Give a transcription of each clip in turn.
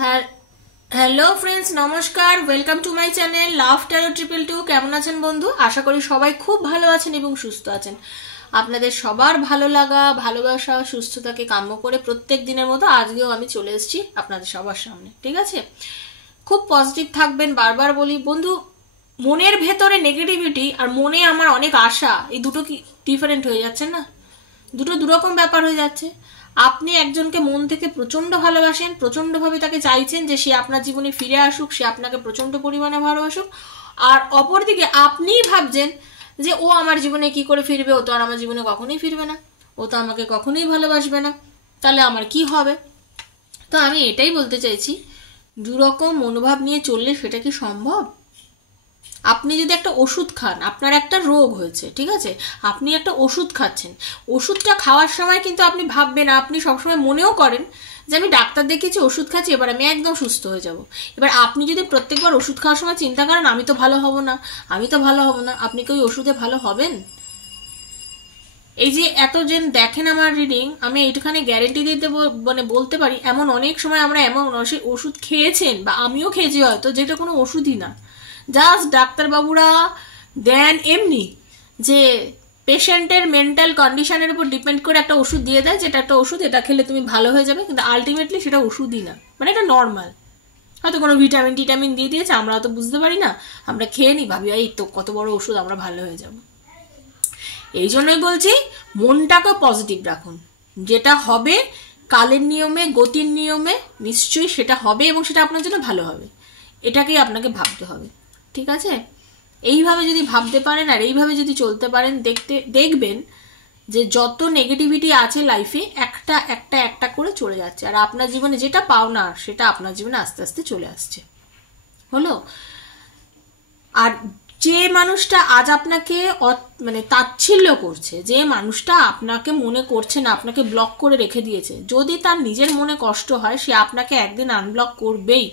হ্যাঁ, hello friends, নমস্কার। Welcome to my channel love taro 222। কেমন আছেন বন্ধু? আশা করি সবাই খুব ভালো আছেন এবং সুস্থ আছেন। আপনাদের সবার ভালো লাগা, ভালোবাসা, সুস্থতাকে কাম্য করে প্রত্যেক দিনের মতো আজকেও আমি চলে এসেছি আপনাদের সবার সামনে। ঠিক আছে, খুব পজিটিভ থাকবেন। বারবার বলি বন্ধু, মনের ভেতরে নেগেটিভিটি আর মনে আমার অনেক আশা, এই দুটো কি ডিফারেন্ট হয়ে যাচ্ছে না? দুটো দুরকম ব্যাপার হয়ে যাচ্ছে। আপনি একজনকে মন থেকে প্রচন্ড ভালোবাসেন, প্রচন্ডভাবে তাকে চাইছেন যে সে আপনার জীবনে ফিরে আসুক, সে আপনাকে প্রচন্ড পরিমাণে ভালোবাসুক, আর অপরদিকে আপনিই ভাবছেন যে ও আমার জীবনে কি করে ফিরবে, ও তো আর আমার জীবনে কখনোই ফিরবে না, ও তো আমাকে কখনোই ভালোবাসবে না, তাহলে আমার কি হবে? তো আমি এটাই বলতে চাইছি, দুরকম মনোভাব নিয়ে চললে সেটা কি সম্ভব? আপনি যদি একটা ওষুধ খান, আপনার একটা রোগ হয়েছে, ঠিক আছে, আপনি একটা ওষুধ খাচ্ছেন, ওষুধটা খাওয়ার সময় কিন্তু আপনি ভাববেন, আপনি সবসময় মনেও করেন যে আমি ডাক্তার দেখিয়েছি, ওষুধ খাচ্ছি, এবার আমি একদম সুস্থ হয়ে যাব। এবার আপনি যদি প্রত্যেকবার ওষুধ খাওয়ার সময় চিন্তা করেন আমি তো ভালো হব না, আমি তো ভালো হব না, আপনি কি ওই ওষুধে ভালো হবেন? এই যে এত জন দেখেন আমার রিডিং, আমি এইটুখানে গ্যারেন্টি দিতে মানে বলতে পারি, এমন অনেক সময় আমরা এমন ওষুধ খেয়েছেন বা আমিও খেয়েছি হয়তো, যেটা কোনো ওষুধই না, জাস্ট ডাক্তারবাবুরা দেন এমনি যে পেশেন্টের মেন্টাল কন্ডিশনের উপর ডিপেন্ড করে একটা ওষুধ দিয়ে দেয়, যেটা একটা ওষুধ, এটা খেলে তুমি ভালো হয়ে যাবে, কিন্তু আলটিমেটলি সেটা ওষুধই না, মানে এটা নর্মাল, হয়তো কোনো ভিটামিন টিটামিন দিয়ে দিয়েছে, আমরা তো বুঝতে পারি না, আমরা খেয়ে নিই, ভাবি এই তো কত বড় ওষুধ, আমরা ভালো হয়ে যাব। এই জন্যই বলছি মনটাকে পজিটিভ রাখুন, যেটা হবে কালের নিয়মে, গতির নিয়মে নিশ্চয়ই সেটা হবে এবং সেটা আপনার জন্য ভালো হবে, এটাকেই আপনাকে ভাবতে হবে। ঠিক আছে, এইভাবে যদি ভাবতে পারেন আর এইভাবে যদি চলতে পারেন, দেখবেন যে যত নেগেটিভিটি আছে লাইফে একটা একটা একটা করে চলে যাচ্ছে, আর আপনার জীবনে যেটা পাওনা সেটা আপনার জীবনে আস্তে আস্তে চলে আসছে। হলো? আর যে মানুষটা আজ আপনাকে মানে তাচ্ছিল্য করছে, যে মানুষটা আপনাকে মনে করছে না, আপনাকে ব্লক করে রেখে দিয়েছে, যদি তার নিজের মনে কষ্ট হয় সে আপনাকে একদিন আনব্লক করবেই।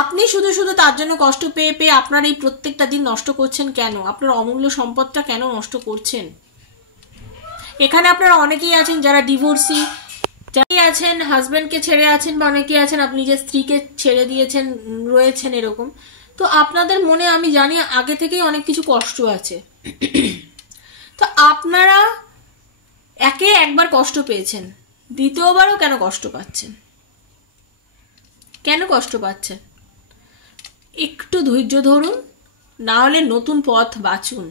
আপনি শুধু শুধু তার জন্য কষ্ট পেয়ে পেয়ে আপনার এই প্রত্যেকটা দিন নষ্ট করছেন কেন? আপনার অমূল্য সম্পদটা কেন নষ্ট করছেন? এখানে আপনারা অনেকেই আছেন যারা ডিভোর্সি, যারা আছেন হাজবেন্ডকে ছেড়ে আছেন, বা অনেকেই আছেন আপনি নিজের স্ত্রীকে ছেড়ে দিয়েছেন, রয়েছেন এরকম। তো আপনাদের মনে আমি জানি আগে থেকেই অনেক কিছু কষ্ট আছে। তো আপনারা একবার কষ্ট পেয়েছেন, দ্বিতীয়বারও কেন কষ্ট পাচ্ছেন? কেন কষ্ট পাচ্ছেন? একটু ধৈর্য ধরুন, না হলে নতুন পথ বাছুন।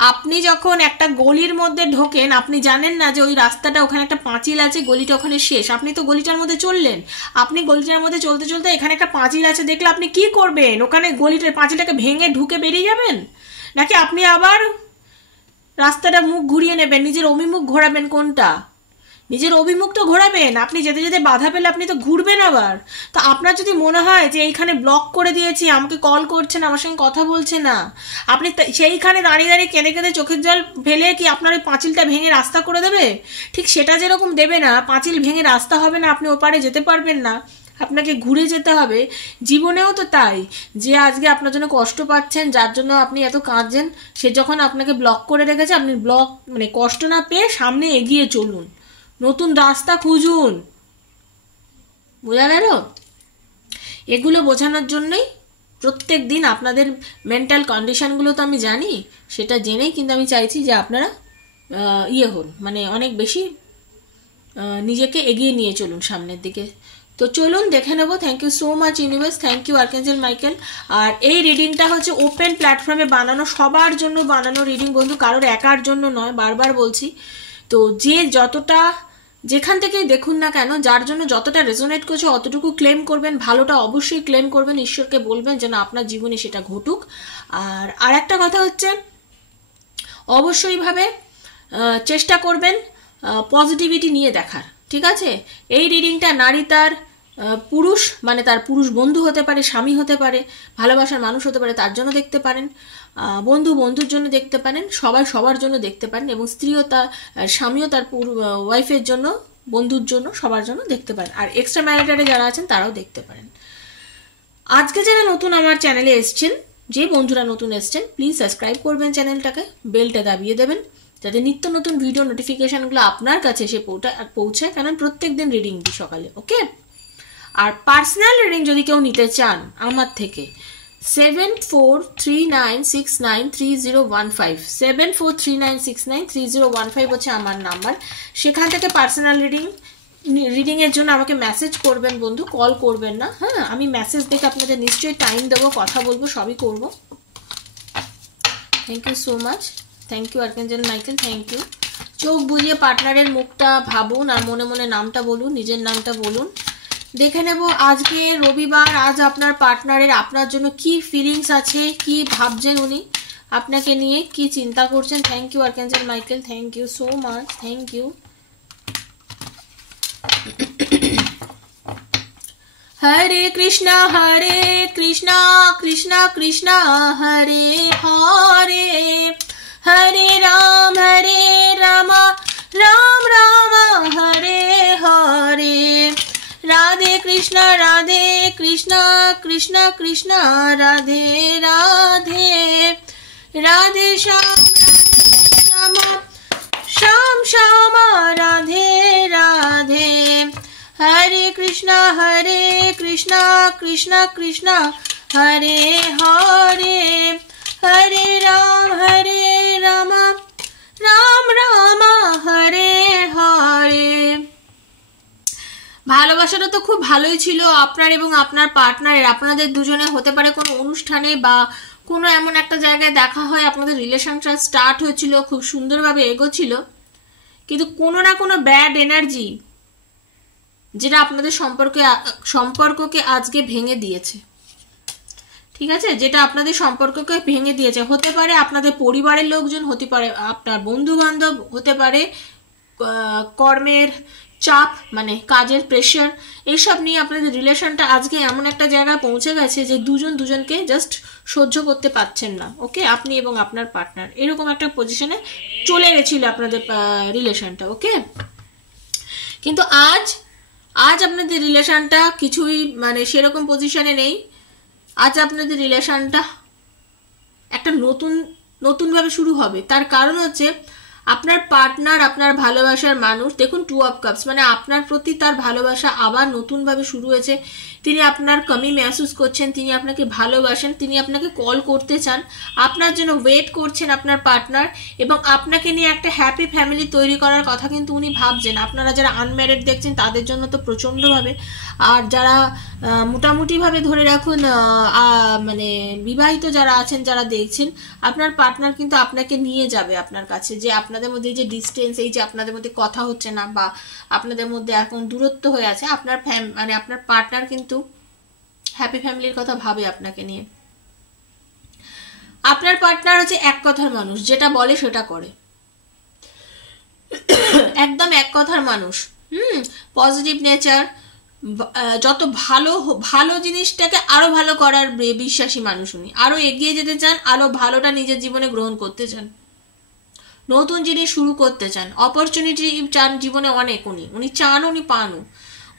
আপনি যখন একটা গলির মধ্যে ঢোকেন, আপনি জানেন না যে ওই রাস্তাটা ওখানে একটা পাঁচিল আছে, গলিটা ওখানে শেষ, আপনি তো গলিটার মধ্যে চললেন, আপনি গলিটার মধ্যে চলতে চলতে এখানে একটা পাঁচিল আছে দেখলে আপনি কি করবেন? ওখানে গলিটার পাঁচিলটাকে ভেঙে ঢুকে বেরিয়ে যাবেন, নাকি আপনি আবার রাস্তাটা মুখ ঘুরিয়ে নেবেন, নিজের অভিমুখ ঘোরাবেন? কোনটা? নিজের অভিমুখ তো ঘোরাবেন। আপনি যেতে যেতে বাধা পেলে আপনি তো ঘুরবেন আবার। তো আপনার যদি মনে হয় যে এইখানে ব্লক করে দিয়েছি, আমাকে কল করছে না, আমার সঙ্গে কথা বলছে না, আপনি সেইখানে দাঁড়িয়ে দাঁড়িয়ে কেঁদে কেঁদে চোখের জল ফেলে কি আপনার ওই পাঁচিলটা ভেঙে রাস্তা করে দেবে? ঠিক সেটা যেরকম দেবে না, পাঁচিল ভেঙে রাস্তা হবে না, আপনি ওপারে যেতে পারবেন না, আপনাকে ঘুরে যেতে হবে। জীবনেও তো তাই, যে আজকে আপনার জন্য কষ্ট পাচ্ছেন, যার জন্য আপনি এত কাঁদছেন, সে যখন আপনাকে ব্লক করে রেখেছে, আপনি ব্লক মানে কষ্ট না পেয়ে সামনে এগিয়ে চলুন, নতুন রাস্তা খুঁজুন। বোঝা গেল? এগুলো বোঝানোর জন্যই প্রত্যেক দিন আপনাদের মেন্টাল কন্ডিশনগুলো তো আমি জানি, সেটা জেনেই কিন্তু আমি চাইছি যে আপনারা হন, মানে অনেক বেশি নিজেকে এগিয়ে নিয়ে চলুন সামনের দিকে। তো চলুন দেখে নেবো। Thank you so much universe, thank you archangel Michael. আর এই রিডিংটা হচ্ছে ওপেন প্ল্যাটফর্মে বানানো, সবার জন্য বানানো রিডিং বন্ধু, কারোর একার জন্য নয়, বারবার বলছি। তো যে যতটা যেখান থেকেই দেখুন না কেন, যার জন্য যতটা রেজোনেট করছে অতটুকু ক্লেম করবেন, ভালোটা অবশ্যই ক্লেম করবেন, ঈশ্বরকে বলবেন যেন আপনার জীবনে সেটা ঘটুক। আর একটা কথা হচ্ছে, অবশ্যইভাবে চেষ্টা করবেন পজিটিভিটি নিয়ে দেখার। ঠিক আছে, এই রিডিংটা নারী তার পুরুষ, মানে তার পুরুষ বন্ধু হতে পারে, স্বামী হতে পারে, ভালোবাসার মানুষ হতে পারে, তার জন্য দেখতে পারেন, বন্ধু বন্ধুর জন্য দেখতে পারেন, সবাই সবার জন্য দেখতে পারেন, এবং স্ত্রীও তার স্বামীও তার ওয়াইফের জন্য, বন্ধুর জন্য, সবার জন্য দেখতে পারেন। আর এক্সট্রা ম্যারিটারে যারা আছেন তারাও দেখতে পারেন। আজকে যারা নতুন আমার চ্যানেলে এসছেন, যে বন্ধুরা নতুন এসছেন, প্লিজ সাবস্ক্রাইব করবেন চ্যানেলটাকে, বেলটা দাবিয়ে দেবেন, যাতে নিত্য নতুন ভিডিও নোটিফিকেশনগুলো আপনার কাছে এসে পৌঁছায়, কারণ প্রত্যেক দিন রিডিং দিই সকালে। ওকে, আর পার্সোনাল রিডিং যদি কেউ নিতে চান আমার থেকে 7439693015 7439693015 হচ্ছে আমার নাম্বার। সেখান থেকে পার্সোনাল রিডিং এর জন্য আমাকে মেসেজ করবেন বন্ধু, কল করবেন না। হ্যাঁ, আমি মেসেজ দেখে আপনাদের নিশ্চয়ই টাইম দেবো, কথা বলবো, সবই করবো। Thank you so much, thank you archangel Michael, thank you. চোখ বুলিয়ে পার্টনারের মুখটা ভাবুন আর মনে মনে নামটা বলুন, নিজের নামটা বলুন। দেখে নেব আজকে রবিবার, আজ আপনার পার্টনারের আপনার জন্য কি ফিলিংস আছে, কি ভাবছেন উনি আপনাকে নিয়ে, কি চিন্তা করছেন। Thank you archangel Michael, thank you so much, thank you. Hare Krishna Krishna Krishna Hare Hare, Hare Ram Ram Ram Hare Hare, Radhe Krishna Krishna Krishna Radhe Radhe, Radhe Shyam Shyam Shyam Radhe Radhe, Hare Krishna Krishna Krishna Hare Hare, Hare Ram Ram Ram Hare Hare. ভালোবাসাটা তো খুব ভালোই ছিল আপনার এবং আপনার পার্টনারের। আপনাদের দুজনে হতে পারে কোনো অনুষ্ঠানে বা কোনো এমন একটা জায়গায় দেখা হয়, আপনাদের রিলেশনটা স্টার্ট হয়েছিল, খুব সুন্দরভাবে এগোচ্ছিল, কিন্তু কোনো না কোনো ব্যাড এনার্জি যেটা আপনাদের সম্পর্ককে আজকে ভেঙে দিয়েছে। ঠিক আছে, যেটা আপনাদের সম্পর্ককে ভেঙে দিয়েছে। হতে পারে আপনাদের পরিবারের লোকজন, হতে পারে আপনার বন্ধু বান্ধব, হতে পারে কর্মের চাপ, মানে কাজের প্রেশার, এইসব নিয়ে আপনাদের রিলেশনটা আজকে এমন একটা জায়গায় পৌঁছে গেছে যে দুজন দুজনকে জাস্ট সহ্য করতে পারছেন না। ওকে, আপনি এবং আপনার পার্টনার এরকম একটা পজিশনে চলে গেছিল আপনাদের রিলেশনটা। ওকে, কিন্তু আজ আপনাদের রিলেশনটা কিছুই মানে সেরকম পজিশনে নেই। আজ আপনাদের রিলেশনটা একটা নতুনভাবে শুরু হবে। তার কারণ হচ্ছে আপনার পার্টনার, আপনার ভালোবাসার মানুষ, দেখুন 2 অফ কাপস, মানে আপনার প্রতি তার ভালোবাসা আবার নতুনভাবে শুরু হয়েছে। তিনি আপনার কমি মেহসুস করছেন, তিনি আপনাকে ভালোবাসেন, তিনি আপনাকে কল করতে চান, আপনার জন্য ওয়েট করছেন আপনার পার্টনার, এবং আপনাকে নিয়ে একটা হ্যাপি ফ্যামিলি তৈরি করার কথা কিন্তু উনি ভাবছেন। আপনারা যারা আনম্যারিড দেখছেন তাদের জন্য তো প্রচণ্ডভাবে, আর যারা মোটামুটিভাবে ধরে রাখুন মানে বিবাহিত যারা আছেন, যারা দেখছেন, আপনার পার্টনার কিন্তু আপনাকে নিয়ে যাবে আপনার কাছে। যে আপনাদের মধ্যে যে ডিস্টেন্স, এই যে আপনাদের মধ্যে কথা হচ্ছে না বা আপনাদের মধ্যে এখন দূরত্ব হয়ে আছে, আপনার মানে আপনার পার্টনার কিন্তু হ্যাপি ফ্যামিলির কথা ভাবে আপনাকে নিয়ে। আপনার পার্টনার হচ্ছে এক কথার মানুষ, যেটা বলে সেটা করে, একদম এক কথার মানুষ। পজিটিভ নেচার, যত ভালো জিনিসটাকে আরো ভালো করার বিশ্বাসী মানুষ উনি। আরো এগিয়ে যেতে চান, আরো ভালোটা নিজের জীবনে গ্রহণ করতে চান, নতুন জিনিস শুরু করতে চান, অপরচুনিটি চান জীবনে অনেক। উনি চান, উনি পানও,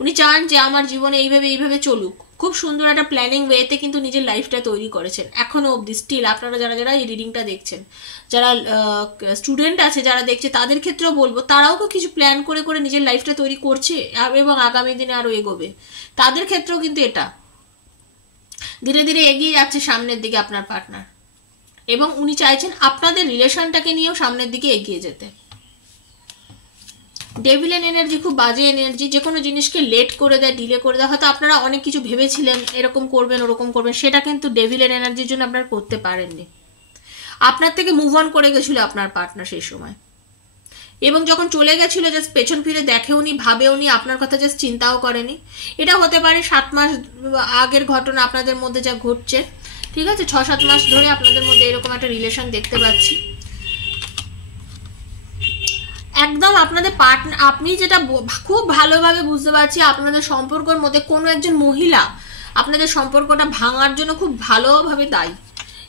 উনি চান যে আমার জীবনে এইভাবে চলুক। খুব সুন্দর একটা প্ল্যানিং ওয়েতে কিন্তু নিজের লাইফটা তৈরি করেছেন এখনো অবধি। স্টিল আপনারা যারা এই রিডিংটা দেখছেন, যারা স্টুডেন্ট আছে যারা দেখছে, তাদের ক্ষেত্রেও বলবো, তারাও তো কিছু প্ল্যান করে নিজের লাইফটা তৈরি করছে এবং আগামী দিনে আরো এগোবে। তাদের ক্ষেত্রেও কিন্তু এটা ধীরে ধীরে এগিয়ে যাচ্ছে সামনের দিকে আপনার পার্টনার, এবং উনি চাইছেন আপনাদের রিলেশনটাকে নিয়েও সামনের দিকে এগিয়ে যেতে। ডেভিলেন এনার্জি খুব বাজে এনার্জি, যে কোনো জিনিসকে লেট করে দেয়, ডিলে করে দেয়। হয়তো আপনারা অনেক কিছু ভেবেছিলেন এরকম করবেন ওরকম করবেন, সেটা কিন্তু ডেভিলেন এনার্জির জন্য আপনারা করতে পারেননি। আপনার থেকে মুভ অন করে গেছিল আপনার পার্টনার সেই সময়, এবং যখন চলে গেছিল জাস্ট পেছন ফিরে দেখেওনি, ভাবেওনি, আপনার কথা জাস্ট চিন্তাও করেনি। এটা হতে পারে 7 মাস আগের ঘটনা আপনাদের মধ্যে যা ঘটছে। ঠিক আছে, 6-7 মাস ধরে আপনাদের মধ্যে এরকম একটা রিলেশন দেখতে পাচ্ছি। একদম আপনাদের পার্টনার, আপনি যেটা খুব ভালোভাবে বুঝতে পারছি, আপনাদের সম্পর্কের মধ্যে কোনো একজন মহিলা আপনাদের সম্পর্কটা ভাঙার জন্য খুব ভালোভাবে দায়ী।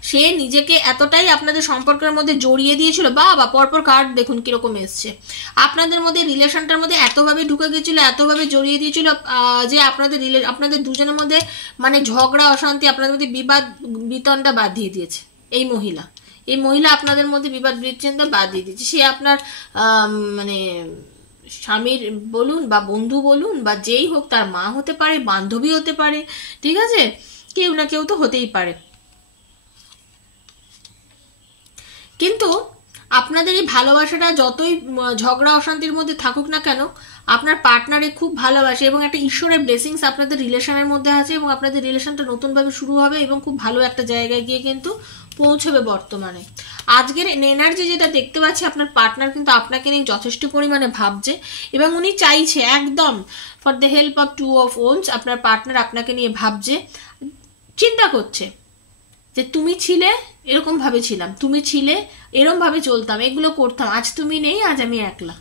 সে নিজেকে এতটাই আপনাদের সম্পর্কের মধ্যে জড়িয়ে দিয়েছিল, বা পরপর কার্ড দেখুন কিরকম এসছে, আপনাদের মধ্যে রিলেশনটার মধ্যে এতভাবে ঢুকে গেছিল, এতভাবে জড়িয়ে দিয়েছিল যে আপনাদের দুজনের মধ্যে মানে ঝগড়া অশান্তি, আপনাদের মধ্যে বিবাদ বিতণ্ডা বাঁধিয়ে দিয়েছে এই মহিলা আপনাদের মধ্যে বিবাদ বিচ্ছিন্ন বাদ দিয়ে দিচ্ছে। সে আপনার মানে স্বামীর বলুন বা বন্ধু বলুন বা যেই হোক, তার মা হতে পারে, বান্ধবী হতে পারে, ঠিক আছে, কেউ না কেউ তো হতেই পারে। কিন্তু আপনাদের এই ভালোবাসাটা যতই ঝগড়া অশান্তির মধ্যে থাকুক না কেন, আপনার পার্টনারে খুব ভালোবাসে এবং একটা ঈশ্বরের ব্লেসিংস আপনাদের রিলেশনের মধ্যে আছে এবং আপনাদের রিলেশনটা নতুনভাবে শুরু হবে এবং খুব ভালো একটা জায়গায় গিয়ে কিন্তু পৌঁছবে বর্তমানে। আজকের এনার্জি যেটা দেখতে পাচ্ছি, আপনার পার্টনার কিন্তু আপনাকে নিয়ে যথেষ্ট পরিমাণে ভাবছে এবং উনি চাইছে একদম for the help of two of ones, আপনার পার্টনার আপনাকে নিয়ে ভাবছে, চিন্তা করছে যে তুমি ছিলে এরকম ভাবে ছিলাম, তুমি ছিলে এরকম ভাবে চলতাম, এগুলো করতাম, আজ তুমি নেই, আজ আমি একলা।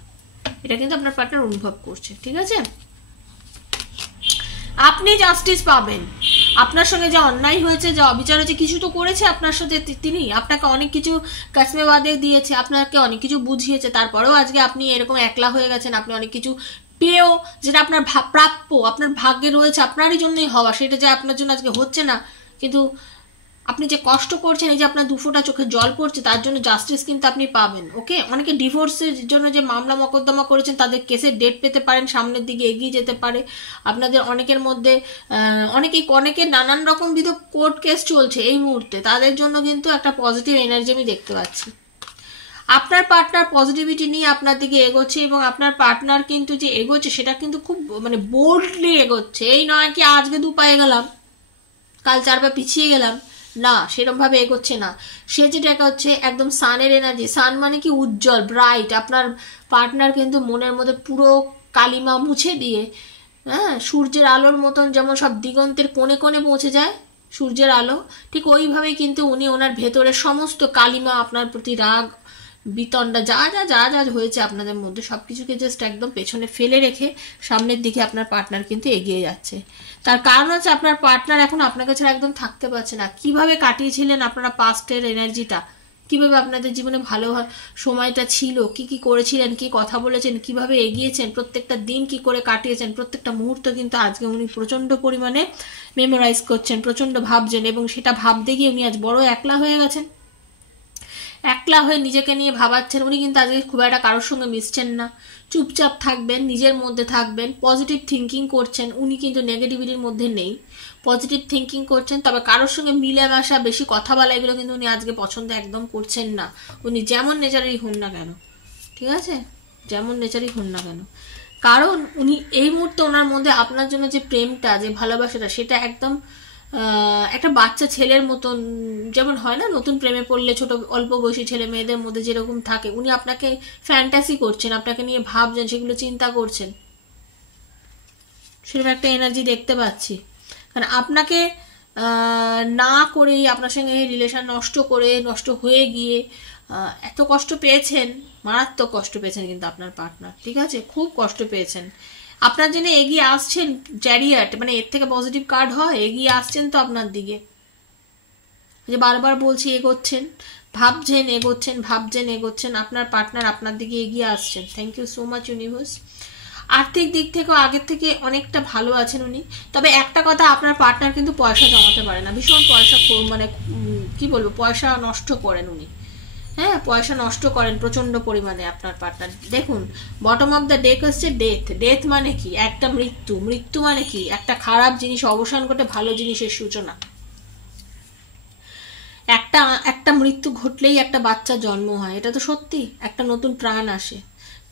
এটা কিন্তু আপনার পার্টনার অনুভব করছে, ঠিক আছে। আপনি জাস্টিস পাবেন। আপনার সঙ্গে যা অন্যায় হয়েছে, যা অবিচার হয়েছে, কিছু তো করেছে আপনার সাথে তিনি, আপনাকে অনেক কিছু কাশ্মেবাদে দিয়েছে, আপনাকে অনেক কিছু বুঝিয়েছে, তারপরেও আজকে আপনি এরকম একলা হয়ে গেছেন। আপনি অনেক কিছু পেয়েও যেটা আপনার প্রাপ্য, আপনার ভাগ্যে রয়েছে, আপনারই জন্যই হওয়া, সেটা যে আপনার জন্য আজকে হচ্ছে না, কিন্তু আপনি যে কষ্ট করছেন, এই যে আপনার দুফোঁটা চোখে জল পড়ছে, তার জন্য জাস্টিস কিন্তু আপনি পাবেন। ওকে, অনেকে ডিভোর্সের জন্য যে মামলা মকদ্দমা করেছেন, তাদের কেসের ডেট পেতে পারেন, সামনের দিকে এগিয়ে যেতে পারে। আপনাদের অনেকের মধ্যে অনেকের নানান রকম বিধ কোর্ট কেস চলছে এই মুহূর্তে, তাদের জন্য কিন্তু একটা পজিটিভ এনার্জি আমি দেখতে পাচ্ছি। আপনার পার্টনার পজিটিভিটি নিয়ে আপনার দিকে এগোচ্ছে এবং আপনার পার্টনার কিন্তু যে এগোচ্ছে সেটা কিন্তু খুব মানে বোল্ডলি এগোচ্ছে। এই নয় কি আজকে 2 পায়ে গেলাম, কাল 4 পা পিছিয়ে গেলাম, না, সেরকম ভাবে এগোচ্ছে না। সে যেটা হচ্ছে একদম সানের এনার্জি। সান মানে কি উজ্জ্বল, ব্রাইট। আপনার পার্টনার কিন্তু মনের মধ্যে পুরো কালিমা মুছে দিয়ে, হ্যাঁ, সূর্যের আলোর মতন যেমন সব দিগন্তের কোণে কোণে পৌঁছে যায় সূর্যের আলো, ঠিক ওইভাবেই কিন্তু উনি ওনার ভেতরের সমস্ত কালিমা, আপনার প্রতি রাগ বিতণ্ডা যা যা যা যা হয়েছে আপনাদের মধ্যে সবকিছুকে জাস্ট একদম পেছনে ফেলে রেখে সামনের দিকে আপনার পার্টনার কিন্তু এগিয়ে যাচ্ছে। তার কারণ হচ্ছে আপনার পার্টনার এখন আপনাকে ছাড়া একদম থাকতে পারছে না। কিভাবে কাটিয়েছিলেন আপনারা পাস্টের এনার্জিটা, কিভাবে আপনাদের জীবনে ভালো সময়টা ছিল, কি কি করেছিলেন, কি কথা বলেছেন, কিভাবে এগিয়েছেন, প্রত্যেকটা দিন কি করে কাটিয়েছেন, প্রত্যেকটা মুহূর্ত কিন্তু আজকে উনি প্রচন্ড পরিমাণে মেমোরাইজ করছেন, প্রচন্ড ভাবছেন এবং সেটা ভাবতে গিয়ে উনি আজ বড় একলা হয়ে গেছেন। একলা হয়ে নিজেকে নিয়ে ভাবাচ্ছেন। উনি কিন্তু আজকে খুব একটা কারোর সঙ্গে মিশছেন না, চুপচাপ থাকবেন, নিজের মধ্যে থাকবেন, পজিটিভ থিঙ্কিং করছেন। উনি কিন্তু নেগেটিভিটির মধ্যে নেই, পজিটিভ থিঙ্কিং করছেন। তবে কারোর সঙ্গে মিলেমিশা, বেশি কথা বলা, এগুলো কিন্তু উনি আজকে পছন্দ একদম করছেন না। উনি যেমন নেচারেই হন না কেন, ঠিক আছে, যেমন নেচারই হন না কেন, কারণ উনি এই মুহূর্তে ওনার মধ্যে আপনার জন্য যে প্রেমটা, যে ভালোবাসাটা, সেটা একদম একটা বাচ্চা ছেলের মতন, যেমন হয় না নতুন প্রেমে পড়লে ছোট অল্প বয়সী ছেলে মেয়েদের মধ্যে যেরকম থাকে, উনি আপনাকে ফ্যান্টাসি করছেন, আপনাকে নিয়ে ভাবছেন, সেগুলো চিন্তা করছেন, সেরকম একটা এনার্জি দেখতে পাচ্ছি। কারণ আপনাকে না করেই, আপনার সঙ্গে রিলেশন নষ্ট হয়ে গিয়ে এত কষ্ট পেয়েছেন, মারাত্মক কষ্ট পেয়েছেন কিন্তু আপনার পার্টনার, ঠিক আছে, খুব কষ্ট পেয়েছেন। আপনার জন্য এগিয়ে আসছেন, চ্যারিয়াট মানে এর থেকে পজিটিভ কার্ড হয়, এগিয়ে আসছেন তো আপনার দিকে, যে বারবার বলছি এগোচ্ছেন, ভাবছেন, এগোচ্ছেন, ভাবছেন, এগোচ্ছেন, আপনার পার্টনার আপনার দিকে এগিয়ে আসছেন। Thank you so much universe. আর্থিক দিক থেকেও আগের থেকে অনেকটা ভালো আছেন উনি। তবে একটা কথা, আপনার পার্টনার কিন্তু পয়সা জমাতে পারে না, ভীষণ পয়সা মানে কি বলবো, পয়সা নষ্ট করেন উনি, হ্যাঁ, পয়সা নষ্ট করেন প্রচন্ড পরিমাণে আপনার পার্টনার। দেখুন, বটম অফ দ্য ডেক হচ্ছে ডেথ। ডেথ মানে কি? একটা মৃত্যু। মৃত্যু মানে কি? একটা খারাপ জিনিস অবসান ঘটে ভালো জিনিসের সূচনা। একটা মৃত্যু ঘটলেই একটা বাচ্চা জন্ম হয়, এটা তো সত্যি, একটা নতুন প্রাণ আসে।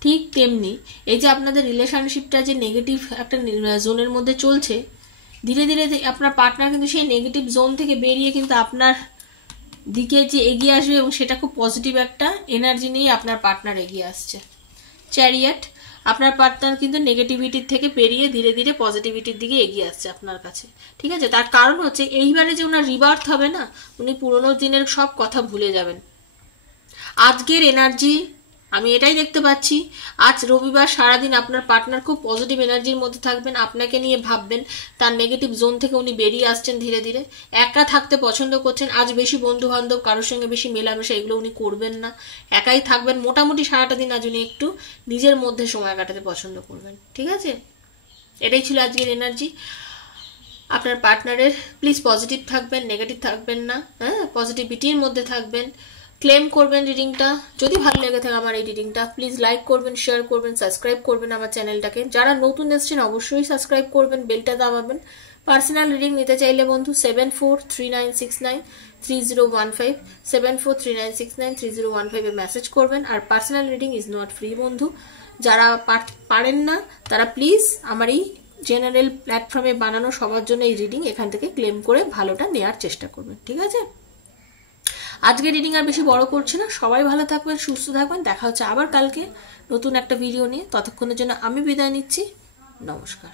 ঠিক তেমনি এই যে আপনাদের রিলেশনশিপটা যে নেগেটিভ একটা জোনের মধ্যে চলছে, ধীরে ধীরে আপনার পার্টনার কিন্তু সেই নেগেটিভ জোন থেকে বেরিয়ে কিন্তু আপনার দিকে যে এগিয়ে আসবে এবং সেটা খুব পজিটিভ একটা এনার্জি নিয়ে আপনার পার্টনার এগিয়ে আসছে। চ্যারিয়াট, আপনার পার্টনার কিন্তু নেগেটিভিটির থেকে বেরিয়ে ধীরে ধীরে পজিটিভিটির দিকে এগিয়ে আসছে আপনার কাছে, ঠিক আছে। তার কারণ হচ্ছে এইবারে যে ওনার রিবার্থ হবে না, উনি পুরোনো দিনের সব কথা ভুলে যাবেন। আজকের এনার্জি আমি এটাই দেখতে পাচ্ছি, আজ রবিবার সারাদিন আপনার পার্টনার খুব পজিটিভ এনার্জির মধ্যে থাকবেন, আপনাকে নিয়ে ভাববেন, তার নেগেটিভ জোন থেকে উনি বেরিয়ে আসছেন ধীরে ধীরে। একা থাকতে পছন্দ করছেন, আজ বেশি বন্ধু বান্ধব, কারোর সঙ্গে বেশি মেলামেশা এগুলো উনি করবেন না, একাই থাকবেন মোটামুটি সারাটা দিন। আজ উনি একটু নিজের মধ্যে সময় কাটাতে পছন্দ করবেন, ঠিক আছে। এটাই ছিল আজকের এনার্জি আপনার পার্টনারের। প্লিজ পজিটিভ থাকবেন, নেগেটিভ থাকবেন না, হ্যাঁ, পজিটিভিটির মধ্যে থাকবেন, ক্লেম করবেন রিডিংটা। যদি ভালো লেগে থাকে আমার এই রিডিংটা, প্লিজ লাইক করবেন, শেয়ার করবেন, সাবস্ক্রাইব করবেন আমার চ্যানেলটাকে। যারা নতুন এসেছেন অবশ্যই সাবস্ক্রাইব করবেন, বেলটা দাবাবেন। পার্সোনাল রিডিং নিতে চাইলে বন্ধু 7439693015 7439693015 এ মেসেজ করবেন। আর personal reading is not free বন্ধু। যারা পারেন না তারা প্লিজ আমার এই জেনারেল প্ল্যাটফর্মে বানানো সবার জন্য এই রিডিং এখান থেকে ক্লেম করে ভালোটা নেওয়ার চেষ্টা করবেন, ঠিক আছে? আজকে রিডিং আর বেশি বড় করছি না। সবাই ভালো থাকবেন, সুস্থ থাকবেন। দেখা হচ্ছে আবার কালকে নতুন একটা ভিডিও নিয়ে। ততক্ষণের জন্য আমি বিদায় নিচ্ছি। নমস্কার।